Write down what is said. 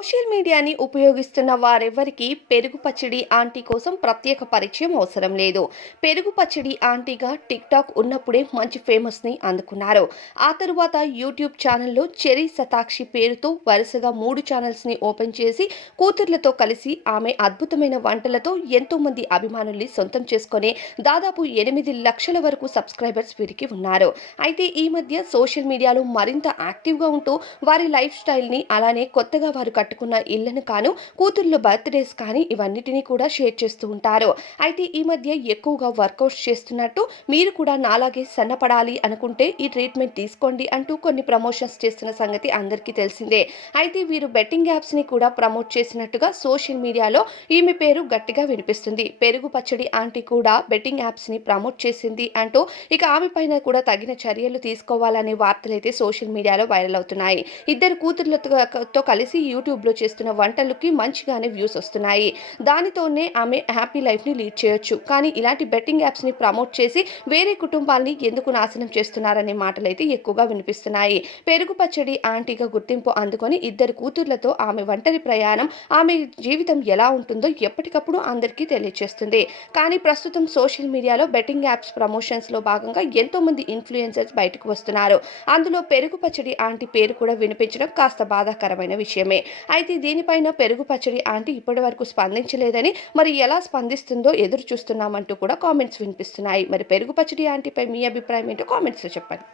Social మీడియాని ఉపయోగిస్తున్న వారెవ్వరికీ పెరుగు పచ్చడి ఆంటీ కోసం ప్రత్యేక పరిచయం అవసరం లేదు. పెరుగు పచ్చడి ఆంటీగా టిక్ టాక్ ఉన్నప్పుడే మంచి ఫేమస్ని అందుకున్నారు. ఆ తరువాత యూట్యూబ్ ఛానల్లో చెరీ సతాక్షి పేరుతో వరుసగా మూడు ఛానల్స్ని ఓపెన్ చేసి కూతుర్లతో కలిసి ఆమె అద్భుతమైన వంటలతో ఎంతోమంది అభిమానుల్ని సొంతం చేసుకుని దాదాపు ఎనిమిది లక్షల వరకు సబ్స్క్రైబర్స్ వీరికి ఉన్నారు. అయితే ఈ మధ్య సోషల్ మీడియాలో మరింత యాక్టివ్గా ఉంటూ వారి లైఫ్ స్టైల్ని అలానే కొత్తగా వారు కట్టుకున్న ఇళ్ళను కాను కూతుర్ల బర్త్డేస్ కానీ ఇవన్నిటినీ కూడా షేర్ చేస్తూ ఉంటారు. అయితే ఈ మధ్య ఎక్కువగా వర్కౌట్స్ చేస్తున్నట్టు మీరు కూడా నాలాగే సన్నపడాలి అనుకుంటే ఈ ట్రీట్మెంట్ తీసుకోండి అంటూ కొన్ని ప్రమోషన్స్ చేస్తున్న సంగతి అందరికీ తెలిసిందే. అయితే వీరు బెట్టింగ్ యాప్స్ని కూడా ప్రమోట్ చేసినట్టుగా సోషల్ మీడియాలో ఈమె పేరు గట్టిగా వినిపిస్తుంది. పెరుగు పచ్చడి ఆంటీ కూడా బెట్టింగ్ యాప్స్ని ప్రమోట్ చేసింది అంటూ ఇక ఆమె పైన కూడా తగిన చర్యలు తీసుకోవాలనే వార్తలు అయితే సోషల్ మీడియాలో వైరల్ అవుతున్నాయి. ఇద్దరు కూతుర్లతో కలిసి యూట్యూబ్ యూట్యూబ్లో చేస్తున్న వంటలకి మంచిగానే వ్యూస్ వస్తున్నాయి. దానితోనే ఆమె హ్యాపీ లైఫ్ని లీడ్ చేయొచ్చు. కానీ ఇలాంటి బెట్టింగ్ యాప్స్ని ప్రమోట్ చేసి వేరే కుటుంబాల్ని ఎందుకు నాశనం చేస్తున్నారనే మాటలు అయితే ఎక్కువగా వినిపిస్తున్నాయి. పెరుగు పచ్చడి ఆంటీగా గుర్తింపు అందుకొని ఇద్దరు కూతుర్లతో ఆమె ఒంటరి ప్రయాణం ఆమె జీవితం ఎలా ఉంటుందో ఎప్పటికప్పుడు అందరికీ తెలియజేస్తుంది కానీ ప్రస్తుతం సోషల్ మీడియాలో బెట్టింగ్ యాప్స్ ప్రమోషన్స్లో భాగంగా ఎంతో మంది ఇన్ఫ్లుయెన్సర్స్ బయటకు వస్తున్నారు. అందులో పెరుగు పచ్చడి ఆంటీ పేరు కూడా వినిపించడం కాస్త బాధాకరమైన విషయమే. అయితే దీనిపైన పెరుగు పచ్చడి ఆంటీ ఇప్పటి వరకు స్పందించలేదని మరి ఎలా స్పందిస్తుందో ఎదురు చూస్తున్నామంటూ కూడా కామెంట్స్ వినిపిస్తున్నాయి. మరి పెరుగు పచ్చడి ఆంటీపై మీ అభిప్రాయం ఏంటో కామెంట్స్లో చెప్పండి.